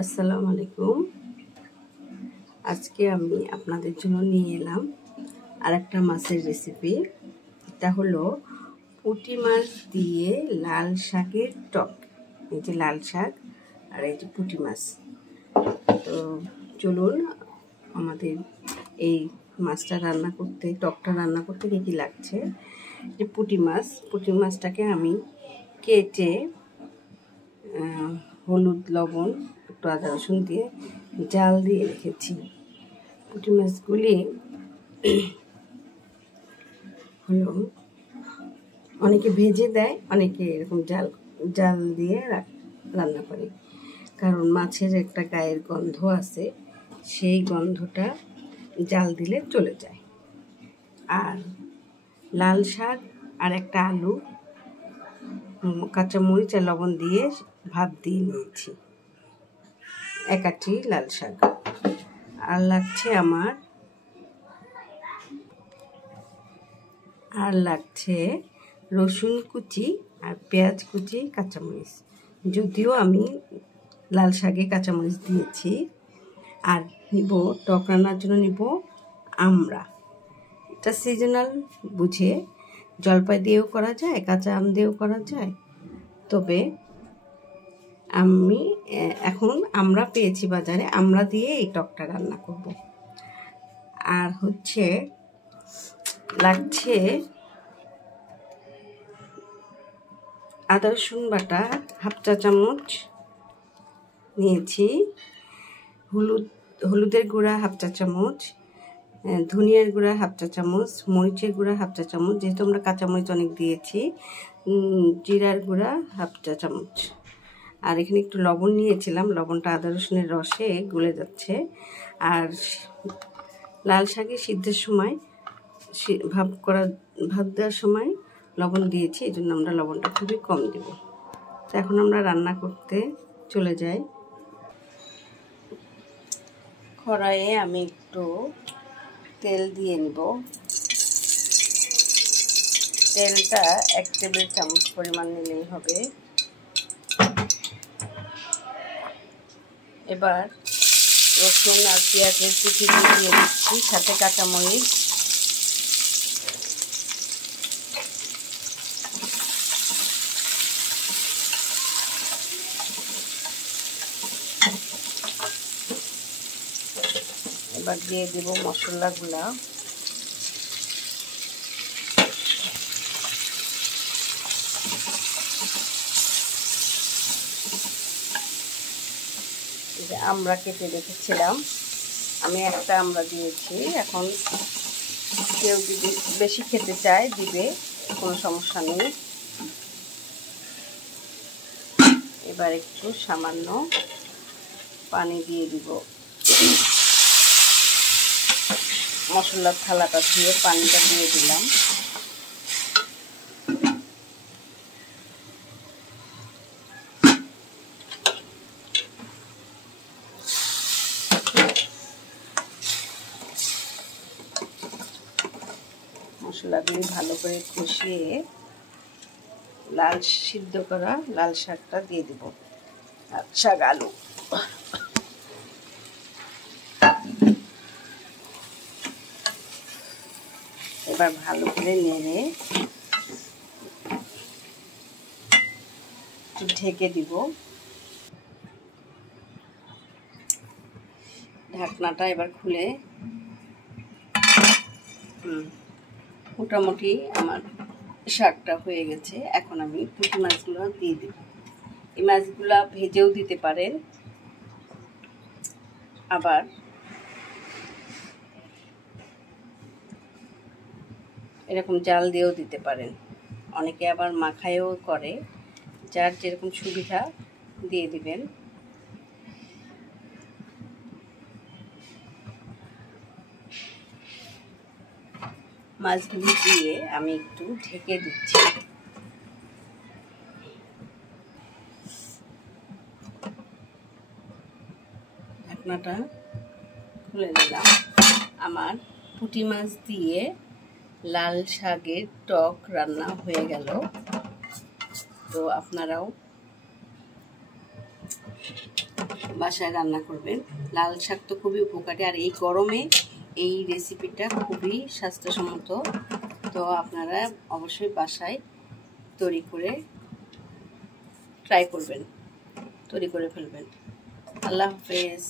আসসালামু আলাইকুম। আজকে আমি আপনাদের জন্য নিয়ে এলাম আরেকটা মাছের রেসিপি। এটা হলো পুঁটি মাছ দিয়ে লাল শাকের টক। এই যে লাল শাক আর এই যে পুঁটি মাছ। তো চলুন আমাদের এই মাছটা রান্না করতে, টকটা রান্না করতে কী কী লাগছে। যে পুঁটি মাছটাকে আমি কেটে হলুদ, লবণ, একটু আদা রসুন দিয়ে জাল দিয়ে রেখেছি। পুঁটি মাছগুলি হলো অনেকে ভেজে দেয়, অনেকে এরকম জাল দিয়ে রান্না করে, কারণ মাছের একটা গায়ের গন্ধ আছে, সেই গন্ধটা জাল দিলে চলে যায়। আর লাল শাক আর একটা আলু, কাঁচামরিচ আর লবণ দিয়ে ভাত দিয়ে নিয়েছি, একাটি লাল শাক। আর লাগছে রসুন কুচি আর পেঁয়াজ কুচি, কাঁচামরিচ। যদিও আমি লাল শাকে কাঁচামরিচ দিয়েছি। আর নিব, টক রান্নার জন্য নিব আমড়া। এটা সিজনাল বুঝে জলপাই দিয়েও করা যায়, কাঁচা আম দিয়েও করা যায়, তবে আমি এখন আমড়া পেয়েছি বাজারে, আমড়া দিয়ে এই টকটা রান্না করব। আর লাগছে আদা রসুন বাটা হাফ চা চামচ নিয়েছি, হলুদের গুঁড়া হাফ চা চামচ, ধনিয়ার গুঁড়া হাফ চা চামচ, মরিচের গুঁড়া হাফ চা চামচ, যেহেতু আমরা কাঁচামরিচ অনেক দিয়েছি, জিরার গুঁড়া হাফ চা চামচ। আর এখানে একটু লবণ নিয়েছিলাম, লবণটা আদা রসুনের রসে গলে যাচ্ছে। আর লাল শাকে সিদ্ধের সময়, ভাত দেওয়ার সময় লবণ দিয়েছি, এই জন্য আমরা লবণটা খুবই কম দেব। তো এখন আমরা রান্না করতে চলে যাই। কড়াইয়ে আমি একটু তেল দিয়ে নিব। তেলটা 1 টেবিল চামচ পরিমাণ নিলেই হবে। এবার রসুন আর পেঁয়াজের কুচি দিয়ে দিচ্ছি, সাথে কাঁচামরিচ। এবার দিয়ে দিব মশলাগুলা। আমরা কেটে রেখেছিলাম, আমি একটা আমরা দিয়েছি। এখন কেউ যদি বেশি খেতে চায় দিবে, কোনো সমস্যা নেই। এবার একটু সামান্য পানি দিয়ে দিব। মশলার থালাটা ধুয়ে পানিটা দিয়ে দিলাম। মশলাগুলি ভালো করে কষিয়ে সিদ্ধ করা লাল শাকটা দিয়ে দিব। লাল শাক, আলু। এবার ভালো করে নেড়ে ঢেকে দিব। ঢাকনাটা এবার খুলে, মোটামুটি আমার শাকটা হয়ে গেছে। এখন আমি পুঁটি মাছগুলো দিয়ে দিব। এই মাছগুলা ভেজেও দিতে পারেন, আবার এরকম জাল দিয়েও দিতে পারেন। অনেকে আবার মাখায়ও করে, যার যেরকম সুবিধা দিয়ে দিবেন। মাছগুলি দিয়ে আমি একটু ঢেকে দিচ্ছি। ঢাকনাটা খুলে দিলাম। আমার পুঁটি মাছ দিয়ে লাল শাকের টক রান্না হয়ে গেল। তো আপনারাও বাসায় রান্না করবেন। লাল শাক তো খুবই উপকারী, আর এই গরমে এই রেসিপিটা খুবই স্বাস্থ্যসম্মত। তো আপনারা অবশ্যই বাসায় তৈরি করে ট্রাই করবেন, তৈরি করে ফেলবেন। আল্লাহ হাফেজ।